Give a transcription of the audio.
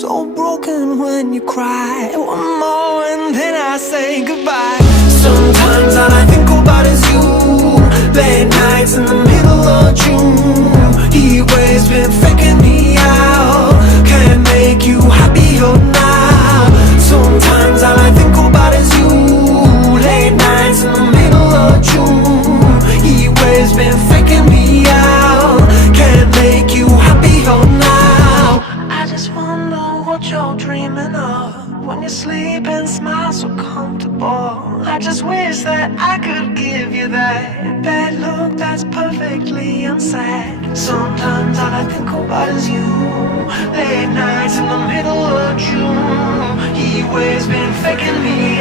so broken when you cry. One more and then I say goodbye. Sometimes all I think about is you. Late nights in the middle of June. Heat waves been faking me out. Can't make you happier now. Sometimes all I think about is you. Late nights in the middle of June. Heat waves been faking me out. Can't make you happier now. I just wonder what you're dreaming of when you sleep and smile so comfortable. I just wish that I could give you that bad look that's perfectly unsaid. Sometimes all I think about is you. Late nights in the middle of June. Heat waves been faking me